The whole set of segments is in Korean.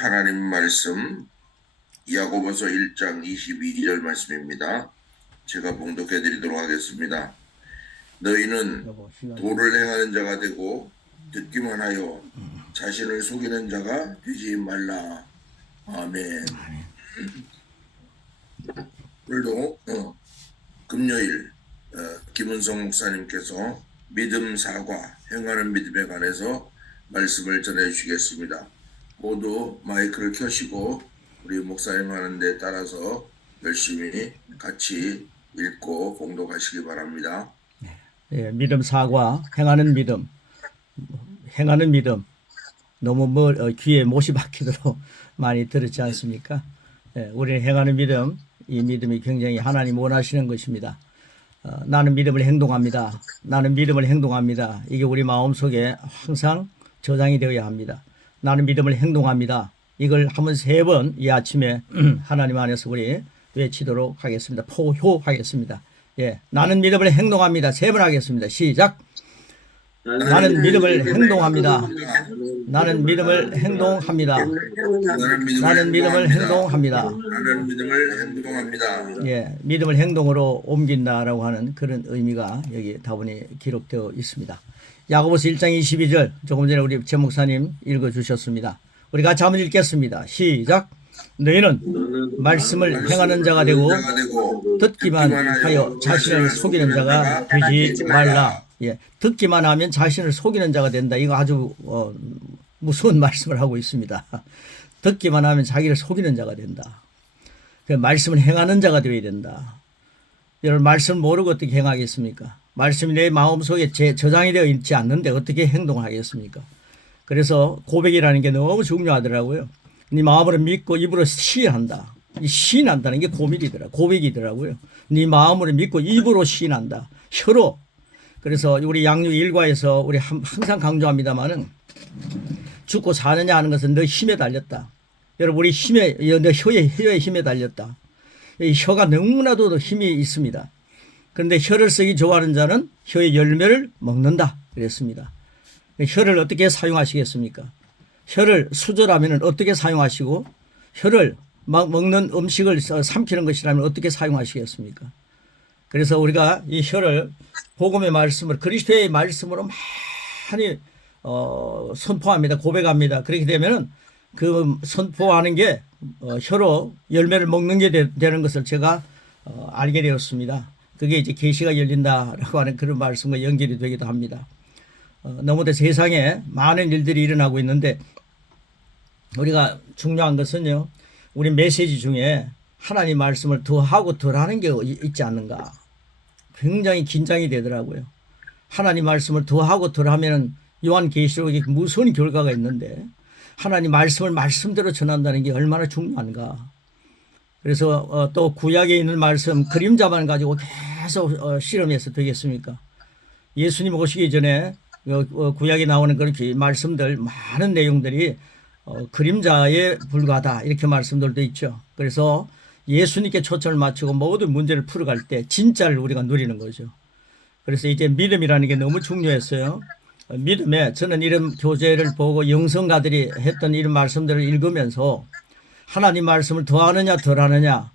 하나님 말씀 야고보서 1장 22절 말씀입니다. 제가 봉독해 드리도록 하겠습니다. 너희는 도를 행하는 자가 되고 듣기만 하여 자신을 속이는 자가 되지 말라. 아멘. 오늘도 금요일 김은성 목사님께서 믿음 사과 행하는 믿음에 관해서 말씀을 전해 주시겠습니다. 모두 마이크를 켜시고 우리 목사님 하는 데 따라서 열심히 같이 읽고 봉독하시기 바랍니다. 예, 믿음 사과, 행하는 믿음, 너무 귀에 못이 박히도록 많이 들었지 않습니까? 예, 우리는 행하는 믿음, 이 믿음이 굉장히 하나님 원하시는 것입니다. 나는 믿음을 행동합니다. 나는 믿음을 행동합니다. 이게 우리 마음속에 항상 저장이 되어야 합니다. 나는 믿음을 행동합니다. 이걸 한번 3번 이 아침에 하나님 안에서 우리 외치도록 하겠습니다. 포효하겠습니다. 예, 나는 믿음을 행동합니다. 3번 하겠습니다. 시작. 나는 믿음을 행동합니다. 나는 믿음을 행동합니다. 나는 믿음을 행동합니다. 나는 믿음을 행동합니다. 예, 믿음을 행동으로 옮긴다라고 하는 그런 의미가 여기 다분히 기록되어 있습니다. 야고보서 1장 22절 조금 전에 우리 제 목사님 읽어주셨습니다. 우리 같이 한번 읽겠습니다. 시작. 너희는 말씀을 행하는 자가 되고 듣기만 하여 자신을 속이는 자가 되지 말라. 예, 듣기만 하면 자신을 속이는 자가 된다. 이거 아주 무서운 말씀을 하고 있습니다. 듣기만 하면 자기를 속이는 자가 된다. 그 말씀을 행하는 자가 되어야 된다. 여러분 말씀을 모르고 어떻게 행하겠습니까? 말씀이 내 마음속에 저장이 되어 있지 않는데 어떻게 행동을 하겠습니까? 그래서 고백이라는 게 너무 중요하더라고요. 네 마음으로 믿고 입으로 시인한다. 이 시인한다는 게 고백이더라고요. 네 마음으로 믿고 입으로 시인한다. 혀로. 그래서 우리 양육 일과에서 우리 항상 강조합니다만은 죽고 사느냐 하는 것은 너 힘에 달렸다. 여러분 우리 너 혀의 힘에 달렸다. 이 혀가 너무나도 힘이 있습니다. 그런데 혀를 쓰기 좋아하는 자는 혀의 열매를 먹는다 그랬습니다. 혀를 어떻게 사용하시겠습니까? 혀를 수저라면 어떻게 사용하시고 혀를 막 먹는 음식을 삼키는 것이라면 어떻게 사용하시겠습니까? 그래서 우리가 이 혀를 복음의 말씀을 그리스도의 말씀으로 많이 선포합니다. 고백합니다. 그렇게 되면은 그 선포하는 게 혀로 열매를 먹는 게 되는 것을 제가 알게 되었습니다. 그게 이제 계시가 열린다라고 하는 그런 말씀과 연결이 되기도 합니다. 너무도 세상에 많은 일들이 일어나고 있는데 우리가 중요한 것은요. 우리 메시지 중에 하나님 말씀을 더 하고 덜 하는 게 있지 않는가. 굉장히 긴장이 되더라고요. 하나님 말씀을 더 하고 덜 하면 요한계시록에 무서운 결과가 있는데 하나님 말씀을 말씀대로 전한다는 게 얼마나 중요한가. 그래서 또 구약에 있는 말씀 그림자만 가지고 계속 실험해서 되겠습니까? 예수님 오시기 전에 구약에 나오는 그런 말씀들 많은 내용들이 그림자에 불과하다 이렇게 말씀들도 있죠. 그래서 예수님께 초점을 맞추고 모든 문제를 풀어갈 때 진짜를 우리가 누리는 거죠. 그래서 이제 믿음이라는 게 너무 중요했어요. 믿음에 저는 이런 교재를 보고 영성가들이 했던 이런 말씀들을 읽으면서 하나님 말씀을 더하느냐 덜하느냐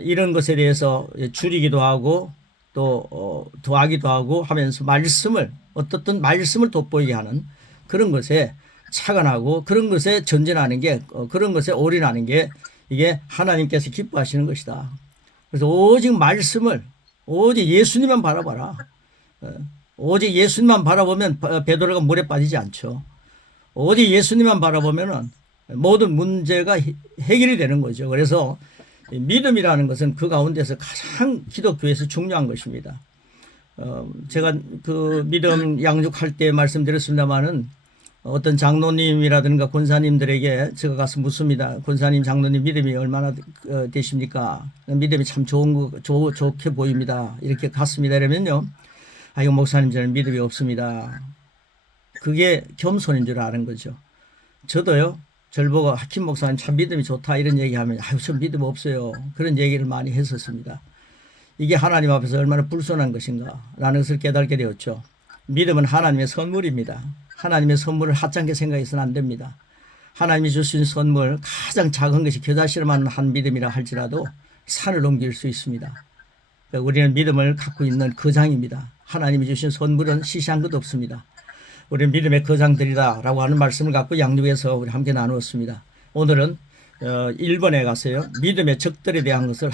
이런 것에 대해서 줄이기도 하고 또 더하기도 하고 하면서 어떻든 말씀을 돋보이게 하는 그런 것에 착안하고 그런 것에 전진하는 게 그런 것에 올인하는 게 이게 하나님께서 기뻐하시는 것이다. 그래서 오직 말씀을 오직 예수님만 바라봐라. 오직 예수님만 바라보면 베드로가 물에 빠지지 않죠. 오직 예수님만 바라보면은 모든 문제가 해결이 되는 거죠. 그래서 믿음이라는 것은 그 가운데서 가장 기독교에서 중요한 것입니다. 제가 그 믿음 양육할 때 말씀드렸습니다만은 어떤 장로님이라든가 권사님들에게 제가 가서 묻습니다. 권사님, 장로님 믿음이 얼마나 되십니까? 믿음이 참 좋게 보입니다. 이렇게 갔습니다. 이러면요. 이거 목사님 저는 믿음이 없습니다. 그게 겸손인 줄 아는 거죠. 저도요. 저를 보고 김 목사님 참 믿음이 좋다 이런 얘기하면 저 믿음 없어요. 그런 얘기를 많이 했었습니다. 이게 하나님 앞에서 얼마나 불손한 것인가 라는 것을 깨닫게 되었죠. 믿음은 하나님의 선물입니다. 하나님의 선물을 하찮게 생각해서는 안 됩니다. 하나님이 주신 선물 가장 작은 것이 겨자씨름만 한 믿음이라 할지라도 산을 옮길 수 있습니다. 우리는 믿음을 갖고 있는 거장입니다. 하나님이 주신 선물은 시시한 것 없습니다. 우리는 믿음의 거장들이다라고 하는 말씀을 갖고 양육에서 우리 함께 나누었습니다. 오늘은 1번에 가서요. 믿음의 적들에 대한 것을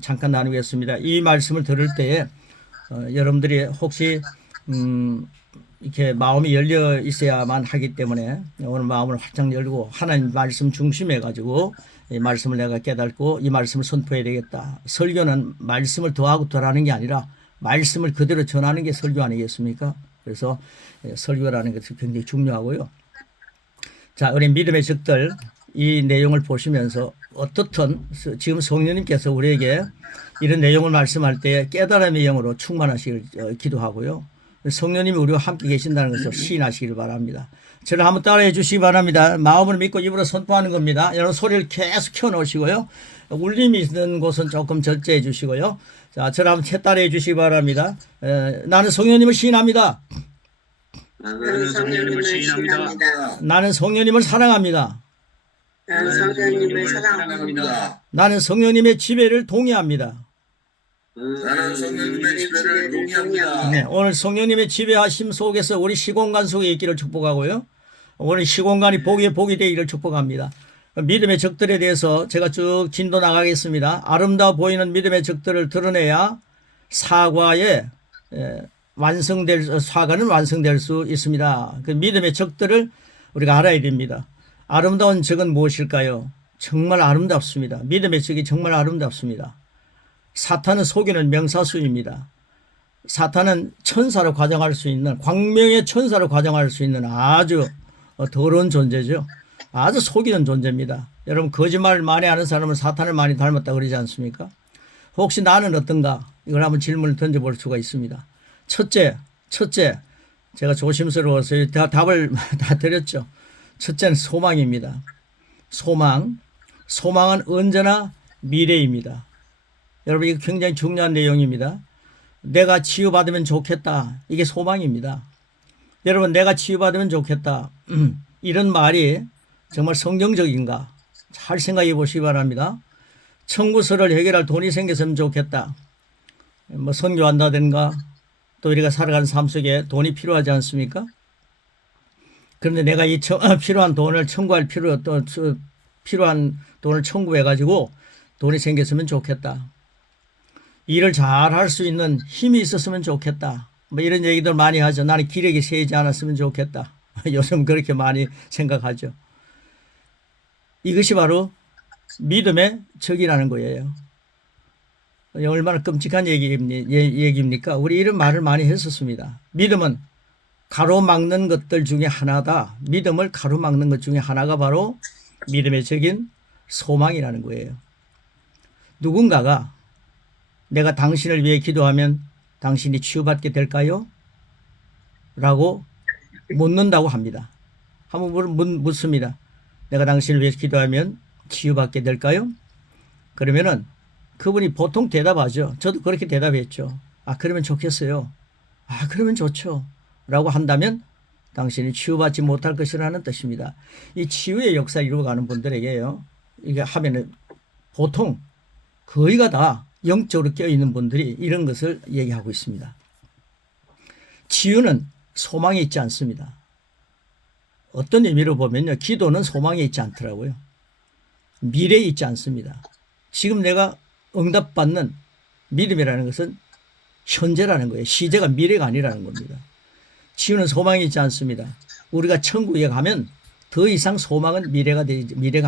잠깐 나누겠습니다. 이 말씀을 들을 때에 여러분들이 혹시 이렇게 마음이 열려 있어야만 하기 때문에 오늘 마음을 활짝 열고 하나님 말씀 중심해 가지고 이 말씀을 내가 깨닫고 이 말씀을 선포해야 되겠다. 설교는 말씀을 더하고 덜하는 게 아니라 말씀을 그대로 전하는 게 설교 아니겠습니까? 그래서 설교라는 것이 굉장히 중요하고요. 자, 우리 믿음의 적들 이 내용을 보시면서 어떻든 지금 성령님께서 우리에게 이런 내용을 말씀할 때 깨달음의 영으로 충만하시길 기도하고요. 성령님이 우리와 함께 계신다는 것을 시인하시길 바랍니다. 저를 한번 따라해 주시기 바랍니다. 마음을 믿고 입으로 선포하는 겁니다. 여러분 소리를 계속 켜놓으시고요. 울림이 있는 곳은 조금 절제해 주시고요. 자, 저를 한번 따라해 주시기 바랍니다. 나는 성령님을 시인합니다. 나는 성령님을 시인합니다. 나는 성령님을 사랑합니다. 나는 성령님을 사랑합니다. 나는 성령님의 지배를 동의합니다. 나는 성령님의 지배를 동의합니다. 네, 오늘 성령님의 지배하심 속에서 우리 시공간 속에 있기를 축복하고요. 오늘 시공간이 복이 되기를 축복합니다. 믿음의 적들에 대해서 제가 쭉 진도 나가겠습니다. 아름다워 보이는 믿음의 적들을 드러내야 사과는 완성될 수 있습니다. 그 믿음의 적들을 우리가 알아야 됩니다. 아름다운 적은 무엇일까요? 정말 아름답습니다. 믿음의 적이 정말 아름답습니다. 사탄은 속이는 명사수입니다. 사탄은 천사로 과장할 수 있는 광명의 천사로 과장할 수 있는 아주 더러운 존재죠. 아주 속이는 존재입니다. 여러분 거짓말을 많이 하는 사람은 사탄을 많이 닮았다 그러지 않습니까? 혹시 나는 어떤가? 이걸 한번 질문을 던져볼 수가 있습니다. 첫째 제가 조심스러워서 답을 다 드렸죠. 첫째는 소망입니다. 소망은 언제나 미래입니다. 여러분 이거 굉장히 중요한 내용입니다. 내가 치유받으면 좋겠다. 이게 소망입니다. 여러분 내가 치유받으면 좋겠다. 이런 말이 정말 성경적인가? 잘 생각해 보시기 바랍니다. 청구서를 해결할 돈이 생겼으면 좋겠다. 뭐 선교한다든가 또 우리가 살아가는 삶 속에 돈이 필요하지 않습니까? 그런데 내가 이 필요한 돈을 청구할 필요한 돈을 청구해 가지고 돈이 생겼으면 좋겠다. 일을 잘 할 수 있는 힘이 있었으면 좋겠다. 뭐 이런 얘기들 많이 하죠. 나는 기력이 세지 않았으면 좋겠다. 요즘 그렇게 많이 생각하죠. 이것이 바로 믿음의 적이라는 거예요. 얼마나 끔찍한 얘기입니까? 우리 이런 말을 많이 했었습니다. 믿음은 가로막는 것들 중에 하나다. 믿음을 가로막는 것 중에 하나가 바로 믿음의 적인 소망이라는 거예요. 누군가가 내가 당신을 위해 기도하면 당신이 치유받게 될까요? 라고 묻는다고 합니다. 한번 묻습니다. 내가 당신을 위해 기도하면 치유받게 될까요? 그러면은 그분이 보통 대답하죠. 저도 그렇게 대답했죠. 아, 그러면 좋겠어요. 아, 그러면 좋죠. 라고 한다면 당신이 치유받지 못할 것이라는 뜻입니다. 이 치유의 역사를 이루어가는 분들에게요. 이게 하면은 보통 거의가 다 영적으로 껴있는 분들이 이런 것을 얘기하고 있습니다. 치유는 소망이 있지 않습니다. 어떤 의미로 보면요. 기도는 소망이 있지 않더라고요. 미래에 있지 않습니다. 지금 내가 응답받는 믿음이라는 것은 현재라는 거예요. 시제가 미래가 아니라는 겁니다. 치유는 소망이 있지 않습니다. 우리가 천국에 가면 더 이상 소망은 미래가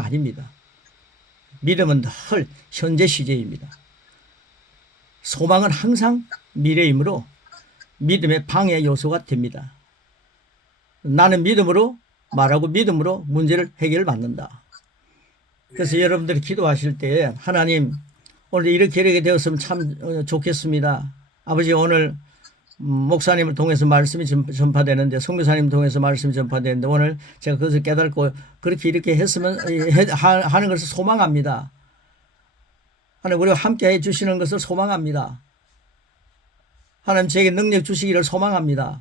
아닙니다. 믿음은 늘 현재 시제입니다. 소망은 항상 미래이므로 믿음의 방해 요소가 됩니다. 나는 믿음으로 말하고 믿음으로 문제를 해결받는다. 그래서 여러분들이 기도하실 때 하나님 오늘 이렇게 되었으면 참 좋겠습니다. 아버지 오늘 목사님을 통해서 말씀이 전파되는데 선교사님을 통해서 말씀이 전파되는데 오늘 제가 그것을 깨닫고 그렇게 이렇게 했으면 하는 것을 소망합니다. 하나님 우리와 함께 해주시는 것을 소망합니다. 하나님 제게 능력 주시기를 소망합니다.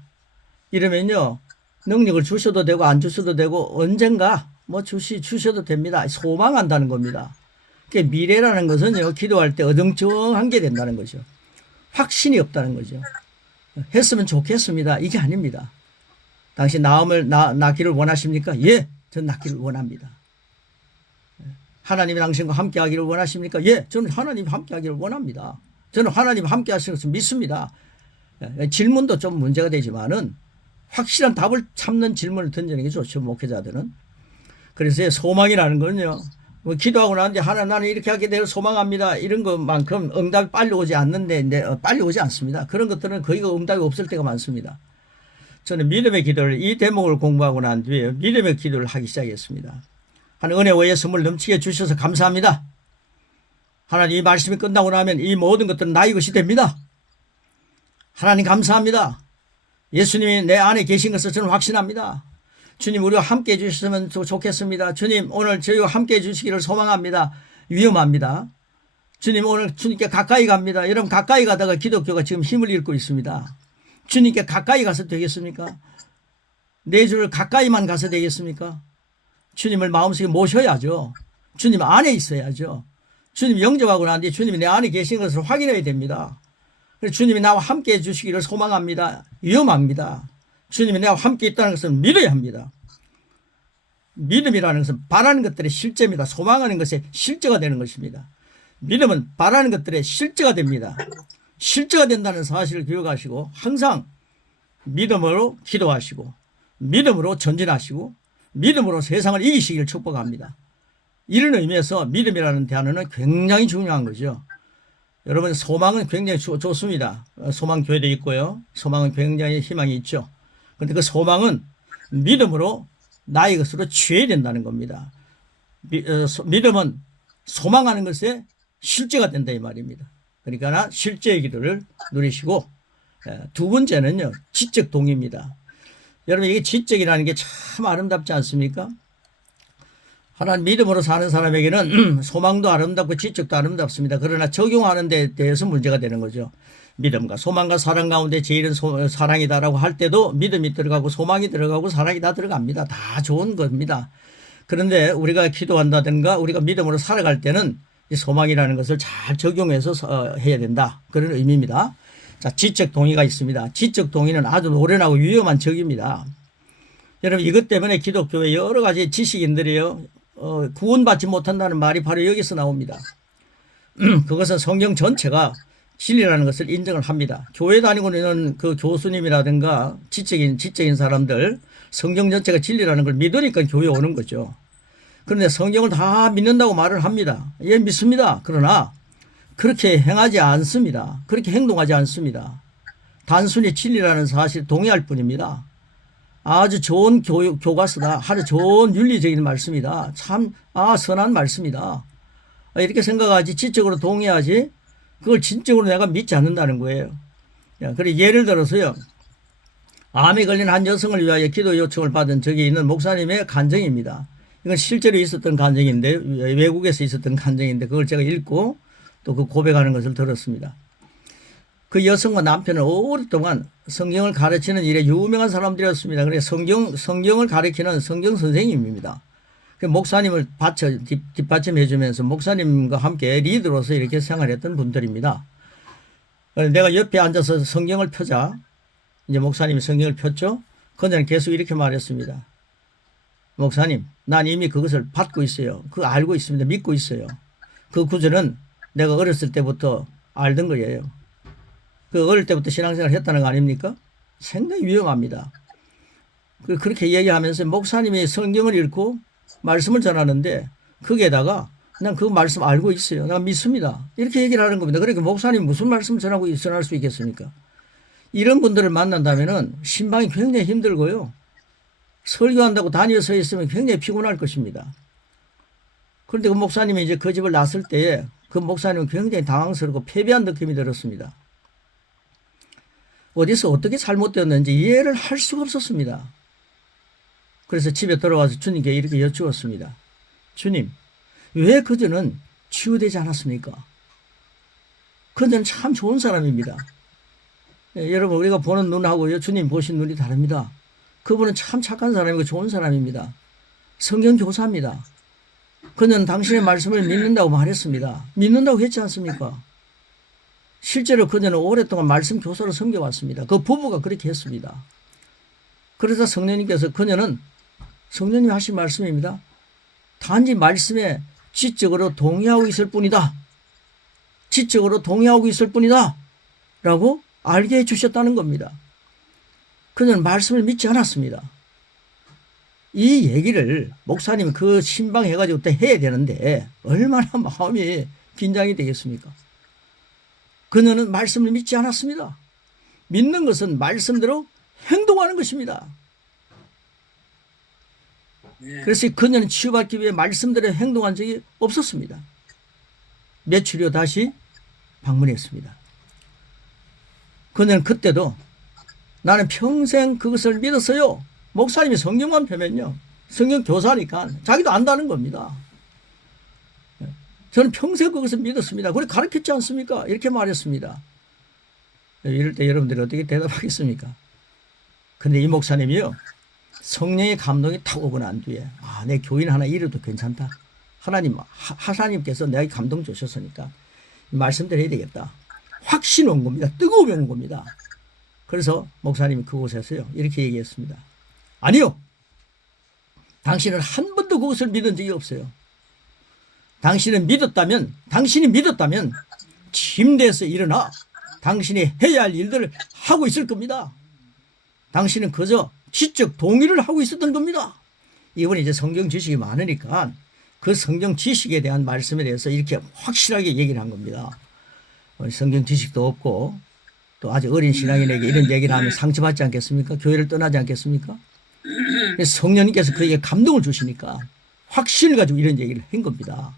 이러면요 능력을 주셔도 되고 안 주셔도 되고 언젠가 뭐 주셔도 됩니다. 소망한다는 겁니다. 그러니까 미래라는 것은요, 기도할 때 어정쩡한 게 된다는 거죠. 확신이 없다는 거죠. 했으면 좋겠습니다. 이게 아닙니다. 당신 낳기를 원하십니까? 예, 전 낳기를 원합니다. 하나님이 당신과 함께 하기를 원하십니까? 예, 저는 하나님이 함께 하기를 원합니다. 저는 하나님이 함께 하시는 것을 믿습니다. 질문도 좀 문제가 되지만은 확실한 답을 찾는 질문을 던지는 게 좋죠, 목회자들은. 그래서 소망이라는 거는요, 뭐 기도하고 나는데 나는 이렇게 하게 되길 소망합니다. 이런 것만큼 응답이 빨리 오지 않는데, 빨리 오지 않습니다. 그런 것들은 거의 응답이 없을 때가 많습니다. 저는 믿음의 기도를, 이 대목을 공부하고 난 뒤에 믿음의 기도를 하기 시작했습니다. 하나님 은혜와 선물 넘치게 주셔서 감사합니다. 하나님 이 말씀이 끝나고 나면 이 모든 것들은 나의 것이 됩니다. 하나님 감사합니다. 예수님이 내 안에 계신 것을 저는 확신합니다. 주님 우리와 함께 해주셨으면 좋겠습니다. 주님 오늘 저희와 함께 해주시기를 소망합니다. 위험합니다. 주님 오늘 주님께 가까이 갑니다. 여러분 가까이 가다가 기독교가 지금 힘을 잃고 있습니다. 주님께 가까이 가서 되겠습니까? 내 주를 가까이만 가서 되겠습니까? 주님을 마음속에 모셔야죠. 주님 안에 있어야죠. 주님 영접하고 난 뒤에 주님이 내 안에 계신 것을 확인해야 됩니다. 주님이 나와 함께 해주시기를 소망합니다. 위험합니다. 주님이 나와 함께 있다는 것을 믿어야 합니다. 믿음이라는 것은 바라는 것들의 실제입니다. 소망하는 것의 실제가 되는 것입니다. 믿음은 바라는 것들의 실제가 됩니다. 실제가 된다는 사실을 기억하시고 항상 믿음으로 기도하시고 믿음으로 전진하시고 믿음으로 세상을 이기시기를 축복합니다. 이런 의미에서 믿음이라는 단어는 굉장히 중요한 거죠. 여러분 소망은 굉장히 좋습니다. 소망교회도 있고요. 소망은 굉장히 희망이 있죠. 그런데 그 소망은 믿음으로 나의 것으로 취해야 된다는 겁니다. 믿음은 소망하는 것에 실제가 된다 이 말입니다. 그러니까 실제의 기도를 누리시고 두 번째는요. 지적 동의입니다. 여러분 이게 지적이라는 게 참 아름답지 않습니까? 하나님 믿음으로 사는 사람에게는 소망도 아름답고 지적도 아름답습니다. 그러나 적용하는 데 대해서 문제가 되는 거죠. 믿음과 소망과 사랑 가운데 제일은 사랑이다라고 할 때도 믿음이 들어가고 소망이 들어가고 사랑이 다 들어갑니다. 다 좋은 겁니다. 그런데 우리가 기도한다든가 우리가 믿음으로 살아갈 때는 이 소망이라는 것을 잘 적용해서 해야 된다. 그런 의미입니다. 자, 지적 동의가 있습니다. 지적 동의는 아주 노련하고 위험한 적입니다. 여러분 이것 때문에 기독교의 여러 가지 지식인들이요. 구원받지 못한다는 말이 바로 여기서 나옵니다. 그것은 성경 전체가 진리라는 것을 인정을 합니다. 교회 다니고 있는 그 교수님이라든가 지적인 사람들 성경 전체가 진리라는 걸 믿으니까 교회에 오는 거죠. 그런데 성경을 다 믿는다고 말을 합니다. 예, 믿습니다. 그러나 그렇게 행하지 않습니다. 그렇게 행동하지 않습니다. 단순히 진리라는 사실 동의할 뿐입니다. 아주 좋은 교과서다. 아주 좋은 윤리적인 말씀이다. 참 선한 말씀이다. 이렇게 생각하지 지적으로 동의하지 그걸 진적으로 내가 믿지 않는다는 거예요. 그래 예를 들어서요. 암에 걸린 한 여성을 위하여 기도 요청을 받은 적이 있는 목사님의 간증입니다. 이건 실제로 있었던 간증인데 외국에서 있었던 간증인데 그걸 제가 읽고 또 그 고백하는 것을 들었습니다. 그 여성과 남편은 오랫동안 성경을 가르치는 일에 유명한 사람들이었습니다. 그래서 성경을 가르치는 성경 선생님입니다. 그 목사님을 뒷받침해 주면서 목사님과 함께 리더로서 이렇게 생활했던 분들입니다. 내가 옆에 앉아서 성경을 펴자 이제 목사님이 성경을 폈죠. 그녀는 계속 이렇게 말했습니다. 목사님, 난 이미 그것을 받고 있어요. 그거 알고 있습니다. 믿고 있어요. 그 구절은 내가 어렸을 때부터 알던 거예요. 그 어릴 때부터 신앙생활을 했다는 거 아닙니까? 상당히 위험합니다. 그렇게 얘기하면서 목사님이 성경을 읽고 말씀을 전하는데 거기에다가 난 그 말씀 알고 있어요. 난 믿습니다. 이렇게 얘기를 하는 겁니다. 그러니까 목사님 무슨 말씀 전할 수 있겠습니까? 이런 분들을 만난다면은 신방이 굉장히 힘들고요. 설교한다고 다니어서 있으면 굉장히 피곤할 것입니다. 그런데 그 목사님이 이제 그 집을 났을 때에 그 목사님은 굉장히 당황스럽고 패배한 느낌이 들었습니다. 어디서 어떻게 잘못되었는지 이해를 할 수가 없었습니다. 그래서 집에 돌아와서 주님께 이렇게 여쭈었습니다. 주님, 왜 그전은 치유되지 않았습니까? 그전은 참 좋은 사람입니다. 여러분 우리가 보는 눈하고요 주님 보신 눈이 다릅니다. 그분은 참 착한 사람이고 좋은 사람입니다. 성경 교사입니다. 그는 당신의 말씀을 믿는다고 말했습니다. 믿는다고 했지 않습니까? 실제로 그녀는 오랫동안 말씀 교사로 섬겨왔습니다. 그 부부가 그렇게 했습니다. 그러자 성령님께서 그녀는 성령님이 하신 말씀입니다. 단지 말씀에 지적으로 동의하고 있을 뿐이다. 지적으로 동의하고 있을 뿐이다. 라고 알게 해주셨다는 겁니다. 그녀는 말씀을 믿지 않았습니다. 이 얘기를 목사님이 그 신방해가지고 또 해야 되는데 얼마나 마음이 긴장이 되겠습니까? 그녀는 말씀을 믿지 않았습니다. 믿는 것은 말씀대로 행동하는 것입니다. 그래서 그녀는 치유받기 위해 말씀대로 행동한 적이 없었습니다. 며칠 후 다시 방문했습니다. 그녀는 그때도 나는 평생 그것을 믿었어요. 목사님이 성경만 펴면요. 성경 교사니까 자기도 안다는 겁니다. 저는 평생 그것을 믿었습니다. 그래 가르쳤지 않습니까? 이렇게 말했습니다. 이럴 때 여러분들이 어떻게 대답하겠습니까? 근데 이 목사님이요. 성령의 감동이 탁 오고 난 뒤에 내 교인 하나 이래도 괜찮다. 하나님께서 내게 감동 주셨으니까 말씀대로 해야 되겠다. 확신 온 겁니다. 뜨거움이 온 겁니다. 그래서 목사님이 그곳에서요. 이렇게 얘기했습니다. 아니요. 당신은 한 번도 그것을 믿은 적이 없어요. 당신이 믿었다면 침대에서 일어나 당신이 해야 할 일들을 하고 있을 겁니다. 당신은 그저 지적 동의를 하고 있었던 겁니다. 이번에 이제 성경 지식이 많으니까 그 성경 지식에 대한 말씀에 대해서 이렇게 확실하게 얘기를 한 겁니다. 성경 지식도 없고 또 아주 어린 신앙인에게 이런 얘기를 하면 상처받지 않겠습니까? 교회를 떠나지 않겠습니까? 성령님께서 그에게 감동을 주시니까 확신을 가지고 이런 얘기를 한 겁니다.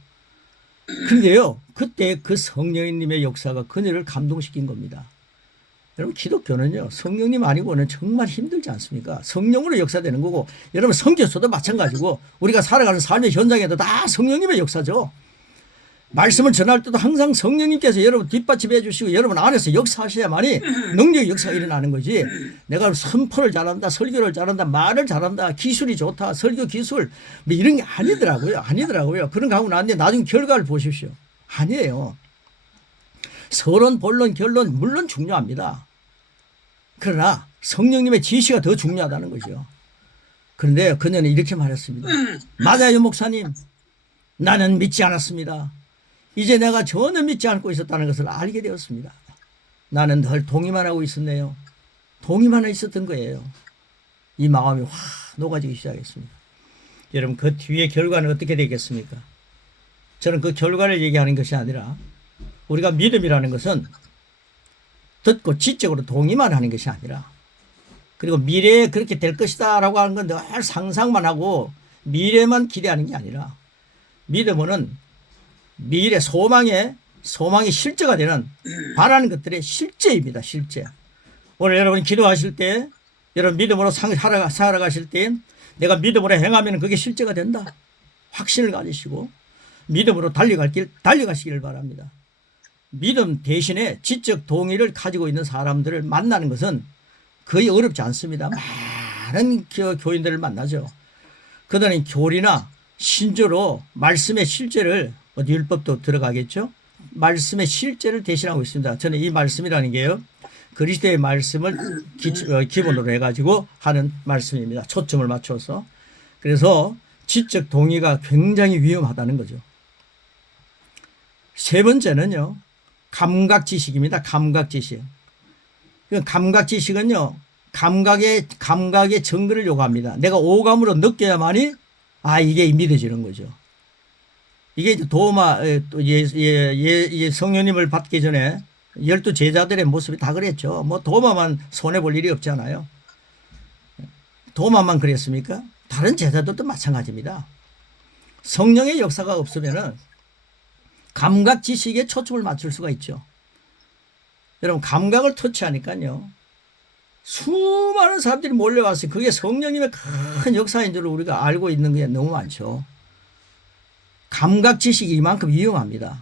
그런데요, 그때 그 성령님의 역사가 그녀를 감동시킨 겁니다. 여러분, 기독교는요, 성령님 아니고는 정말 힘들지 않습니까? 성령으로 역사되는 거고, 여러분, 선교서도 마찬가지고, 우리가 살아가는 삶의 현장에도 다 성령님의 역사죠. 말씀을 전할 때도 항상 성령님께서 여러분 뒷받침해 주시고 여러분 안에서 역사하셔야만이 능력의 역사가 일어나는 거지. 내가 선포를 잘한다, 설교를 잘한다, 말을 잘한다, 기술이 좋다, 설교 기술 뭐 이런 게 아니더라고요. 그런 거 하고 나는데 나중에 결과를 보십시오. 아니에요. 서론, 본론, 결론 물론 중요합니다. 그러나 성령님의 지시가 더 중요하다는 거죠. 그런데 그녀는 이렇게 말했습니다. 맞아요, 목사님. 나는 믿지 않았습니다. 이제 내가 전혀 믿지 않고 있었다는 것을 알게 되었습니다. 나는 늘 동의만 하고 있었네요. 동의만 있었던 거예요. 이 마음이 확 녹아지기 시작했습니다. 여러분, 그 뒤에 결과는 어떻게 되겠습니까? 저는 그 결과를 얘기하는 것이 아니라 우리가 믿음이라는 것은 듣고 지적으로 동의만 하는 것이 아니라 그리고 미래에 그렇게 될 것이다 라고 하는 건 늘 상상만 하고 미래만 기대하는 게 아니라 믿음은 미래 소망의 실제가 되는 바라는 것들의 실제입니다. 실제. 오늘 여러분이 기도하실 때 여러분 믿음으로 살아가실 때 내가 믿음으로 행하면 그게 실제가 된다. 확신을 가지시고 믿음으로 달려가시기를 바랍니다. 믿음 대신에 지적 동의를 가지고 있는 사람들을 만나는 것은 거의 어렵지 않습니다. 많은 교인들을 만나죠. 그들은 교리나 신조로 말씀의 실제를 율법도 들어가겠죠. 말씀의 실제를 대신하고 있습니다. 저는 이 말씀이라는 게요. 그리스도의 말씀을 기본으로 해가지고 하는 말씀입니다. 초점을 맞춰서. 그래서 지적 동의가 굉장히 위험하다는 거죠. 세 번째는요. 감각지식입니다. 감각지식. 감각지식은요. 감각의 증거를 요구합니다. 내가 오감으로 느껴야만이 이게 믿어지는 거죠. 이게 도마 성령님을 받기 전에 12 제자들의 모습이 다 그랬죠. 뭐 도마만 손해볼 일이 없잖아요. 도마만 그랬습니까? 다른 제자들도 마찬가지입니다. 성령의 역사가 없으면은 감각 지식에 초점을 맞출 수가 있죠. 여러분, 감각을 터치하니까요. 수많은 사람들이 몰려와서 그게 성령님의 큰 역사인 줄 우리가 알고 있는 게 너무 많죠. 감각 지식이 이만큼 위험합니다.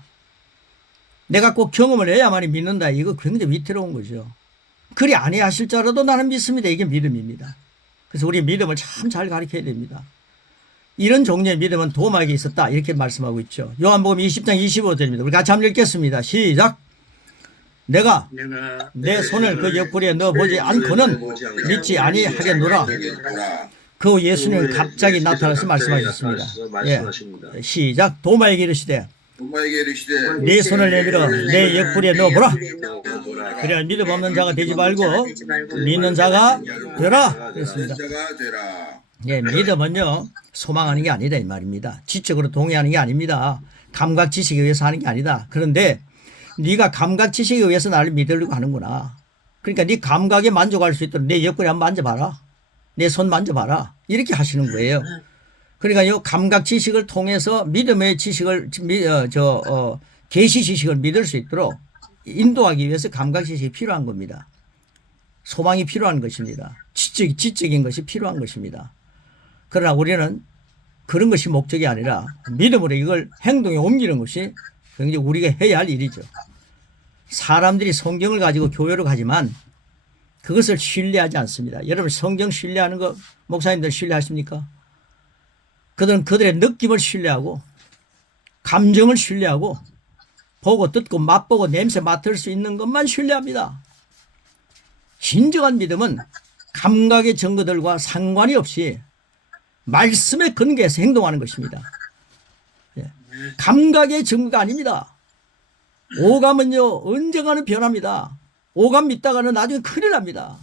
내가 꼭 경험을 해야만이 믿는다. 이거 굉장히 위태로운 거죠. 그리 아니하실 자라도 나는 믿습니다. 이게 믿음입니다. 그래서 우리 믿음을 참 잘 가르쳐야 됩니다. 이런 종류의 믿음은 도마에게 있었다. 이렇게 말씀하고 있죠. 요한복음 20장 25절입니다. 우리 같이 한번 읽겠습니다. 시작. 내가 내 손을 그 옆구리에 넣어보지 않고는 믿지 아니하겠노라. 그 예수님은 갑자기 나타나서 말씀하셨습니다. 예. 시작. 도마에게 이르시되 네 손을 내밀어 내 옆구리에 넣어보라. 그래야 믿음 없는 자가 되지 말고 믿는 자가 되라. 그랬습니다. 예, 믿음은요 소망하는 게 아니다 이 말입니다. 지적으로 동의하는 게 아닙니다. 감각 지식에 의해서 하는 게 아니다. 그런데 네가 감각 지식에 의해서 나를 믿으려고 하는구나. 그러니까 네 감각에 만족할 수 있도록 내 옆구리 한번 만져봐라. 내 손 만져봐라. 이렇게 하시는 거예요. 그러니까 이 감각 지식을 통해서 믿음의 지식을 계시 지식을 믿을 수 있도록 인도하기 위해서 감각 지식이 필요한 겁니다. 소망이 필요한 것입니다. 지적인 것이 필요한 것입니다. 그러나 우리는 그런 것이 목적이 아니라 믿음으로 이걸 행동에 옮기는 것이 굉장히 우리가 해야 할 일이죠. 사람들이 성경을 가지고 교회로 가지만 그것을 신뢰하지 않습니다. 여러분 성경 신뢰하는 거 목사님들 신뢰하십니까? 그들은 그들의 느낌을 신뢰하고 감정을 신뢰하고 보고 듣고 맛보고 냄새 맡을 수 있는 것만 신뢰합니다. 진정한 믿음은 감각의 증거들과 상관이 없이 말씀에 근거해서 행동하는 것입니다. 감각의 증거가 아닙니다. 오감은요 언젠가는 변합니다. 오감 믿다가는 나중에 큰일 납니다.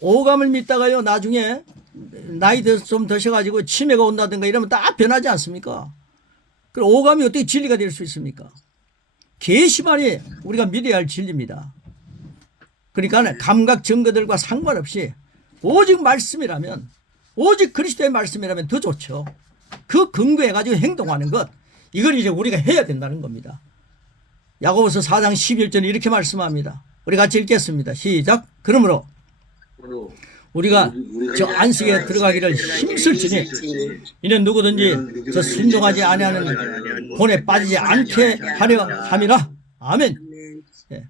오감을 믿다가요 나중에 나이 좀 드셔가지고 치매가 온다든가 이러면 다 변하지 않습니까? 그럼 오감이 어떻게 진리가 될 수 있습니까? 계시만이 우리가 믿어야 할 진리입니다. 그러니까 감각 증거들과 상관없이 오직 말씀이라면 오직 그리스도의 말씀이라면 더 좋죠. 그 근거해 가지고 행동하는 것 이걸 이제 우리가 해야 된다는 겁니다. 야고보서 4장 11절에 이렇게 말씀합니다. 우리 같이 읽겠습니다. 시작. 그러므로 우리가 저 안식에 들어가기를 힘쓸지니 이는 누구든지 저 순종하지 아니하는 본에 빠지지 않게 하려 함이라. 아멘. 예.